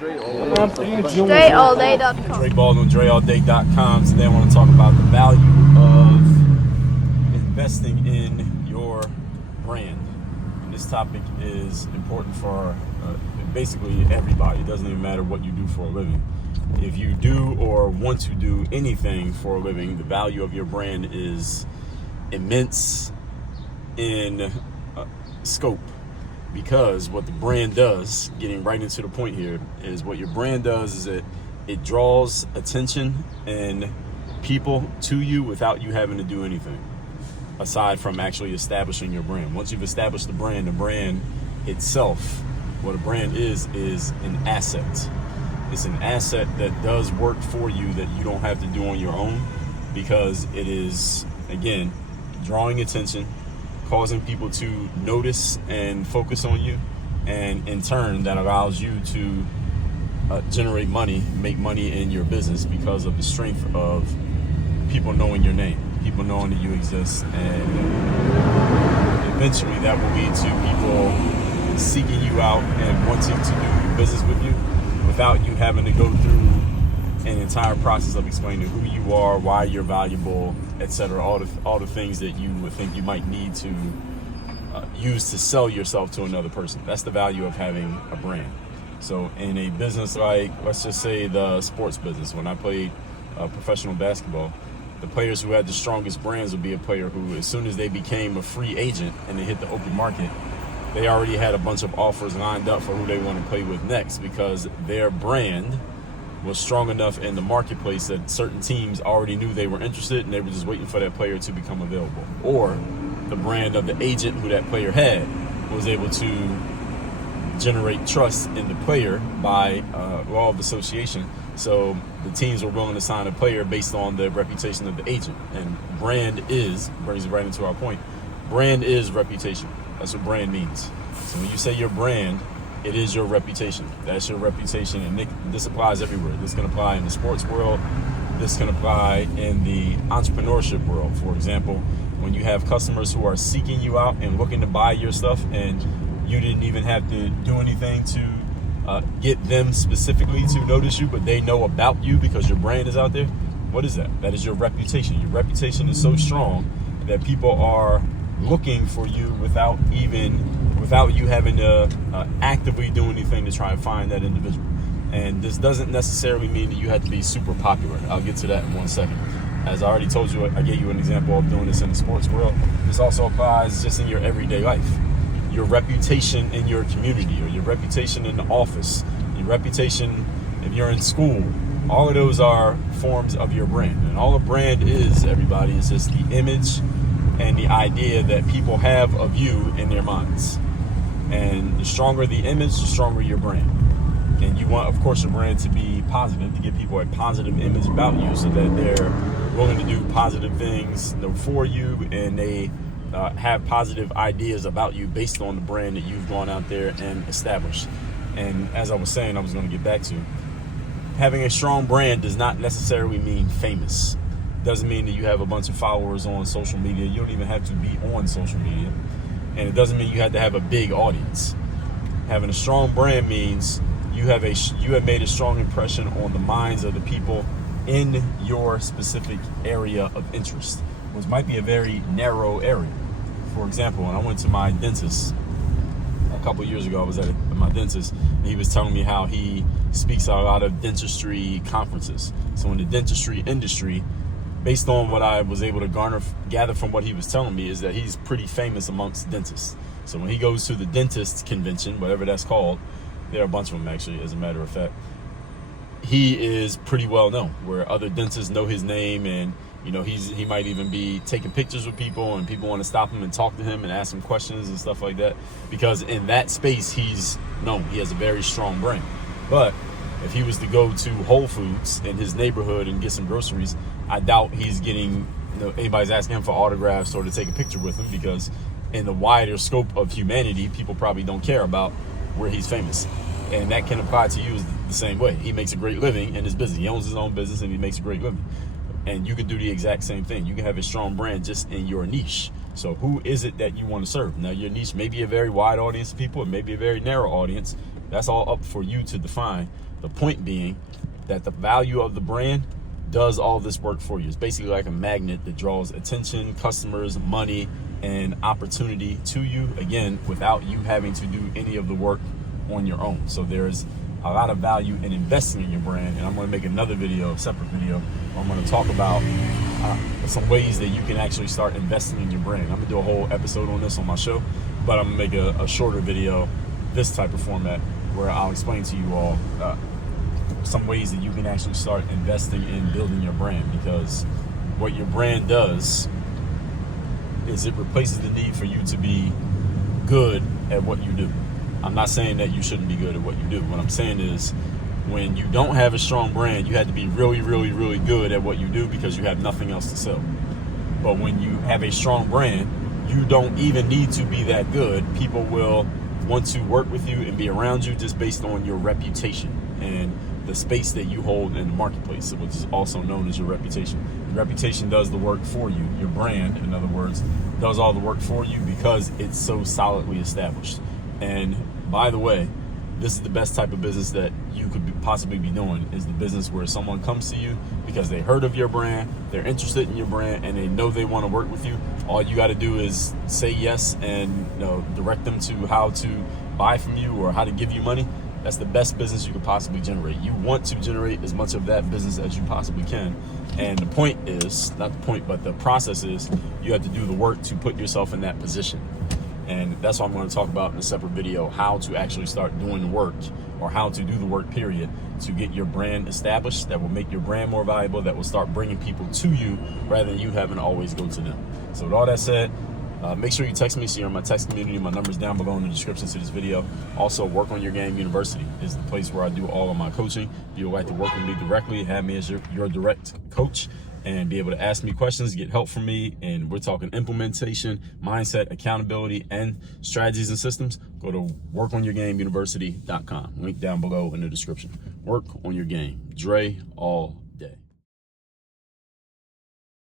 DreAllDay.com. Dre Baldwin, DreAllDay.com. Today I want to talk about the value of investing in your brand. And this topic is important for basically everybody. It doesn't even matter what you do for a living. If you do or want to do anything for a living, the value of your brand is immense in scope. Because what the brand does, getting right into the point here, is what your brand does is it draws attention and people to you without you having to do anything, aside from actually establishing your brand. Once you've established the brand itself, what a brand is an asset. It's an asset that does work for you that you don't have to do on your own, because it is, again, drawing attention, causing people to notice and focus on you, and in turn that allows you to generate money, make money in your business because of the strength of people knowing your name, people knowing that you exist, and eventually that will lead to people seeking you out and wanting to do business with you without you having to go through an entire process of explaining who you are, why you're valuable, etc. All the things that you would think you might need to use to sell yourself to another person. That's the value of having a brand. So in a business like, let's just say the sports business, when I played professional basketball, the players who had the strongest brands would be a player who, as soon as they became a free agent and they hit the open market, they already had a bunch of offers lined up for who they want to play with next, because their brand was strong enough in the marketplace that certain teams already knew they were interested and they were just waiting for that player to become available. Or the brand of the agent who that player had was able to generate trust in the player by law of association. So the teams were willing to sign a player based on the reputation of the agent. And brand brings it right into our point. Brand is reputation. That's what brand means. So when you say your brand, it is your reputation. That's your reputation, and this applies everywhere. This can apply in the sports world. This can apply in the entrepreneurship world. For example, when you have customers who are seeking you out and looking to buy your stuff, and you didn't even have to do anything to get them specifically to notice you, but they know about you because your brand is out there. What is that? That is your reputation. Your reputation is so strong that people are looking for you without you having to actively do anything to try and find that individual. And this doesn't necessarily mean that you have to be super popular. I'll get to that in 1 second. As I already told you, I gave you an example of doing this in the sports world. This also applies just in your everyday life. Your reputation in your community, or your reputation in the office, your reputation if you're in school, all of those are forms of your brand. And all a brand is, everybody, is just the image and the idea that people have of you in their minds. And the stronger the image, the stronger your brand. And you want, of course, your brand to be positive, to give people a positive image about you, so that they're willing to do positive things for you, and they have positive ideas about you based on the brand that you've gone out there and established. And as I was saying, I was going to get back to, having a strong brand does not necessarily mean famous. Doesn't mean that you have a bunch of followers on social media. You don't even have to be on social media. And it doesn't mean you have to have a big audience. Having a strong brand means you have made a strong impression on the minds of the people in your specific area of interest, which might be a very narrow area. For example, when I went to my dentist a couple years ago, I was at my dentist, and he was telling me how he speaks at a lot of dentistry conferences. So in the dentistry industry, based on what I was able to gather from what he was telling me, is that he's pretty famous amongst dentists. So when he goes to the dentist convention, whatever that's called, there are a bunch of them actually, as a matter of fact, he is pretty well known, where other dentists know his name, and he might even be taking pictures with people, and people want to stop him and talk to him and ask him questions and stuff like that, because in that space he's known. He has a very strong brand. But if he was to go to Whole Foods in his neighborhood and get some groceries, I doubt he's getting, anybody's asking him for autographs or to take a picture with him, because in the wider scope of humanity, people probably don't care about where he's famous. And that can apply to you the same way. He makes a great living in his business. He owns his own business and he makes a great living. And you can do the exact same thing. You can have a strong brand just in your niche. So who is it that you want to serve? Now, your niche may be a very wide audience of people. It may be a very narrow audience. That's all up for you to define. The point being that the value of the brand does all this work for you. It's basically like a magnet that draws attention, customers, money, and opportunity to you, again, without you having to do any of the work on your own. So there's a lot of value in investing in your brand, and I'm going to make another video, a separate video, where I'm going to talk about some ways that you can actually start investing in your brand. I'm going to do a whole episode on this on my show, but I'm going to make a shorter video, this type of format, where I'll explain to you all some ways that you can actually start investing in building your brand, because what your brand does is it replaces the need for you to be good at what you do. I'm not saying that you shouldn't be good at what you do. What I'm saying is, when you don't have a strong brand, you have to be really, really, really good at what you do because you have nothing else to sell. But when you have a strong brand, you don't even need to be that good. People will want to work with you and be around you just based on your reputation and the space that you hold in the marketplace, which is also known as your reputation. Your reputation does the work for you. Your brand, in other words, does all the work for you because it's so solidly established. And by the way, this is the best type of business that you could possibly be doing, is the business where someone comes to you because they heard of your brand, they're interested in your brand, and they know they want to work with you. All you got to do is say yes and direct them to how to buy from you or how to give you money. That's the best business you could possibly generate. You want to generate as much of that business as you possibly can. And the point is, not the point, but the process is, you have to do the work to put yourself in that position. And that's what I'm going to talk about in a separate video, how to actually start doing the work, or how to do the work, period, to get your brand established, that will make your brand more valuable, that will start bringing people to you rather than you having to always go to them. So with all that said, make sure you text me, so you're in my text community. My number's down below in the description to this video. Also, Work on Your Game University is the place where I do all of my coaching. If you would like to work with me directly, have me as your direct coach, and be able to ask me questions, get help from me, and we're talking implementation, mindset, accountability, and strategies and systems, go to workonyourgameuniversity.com. Link down below in the description. Work on your game. Dre, all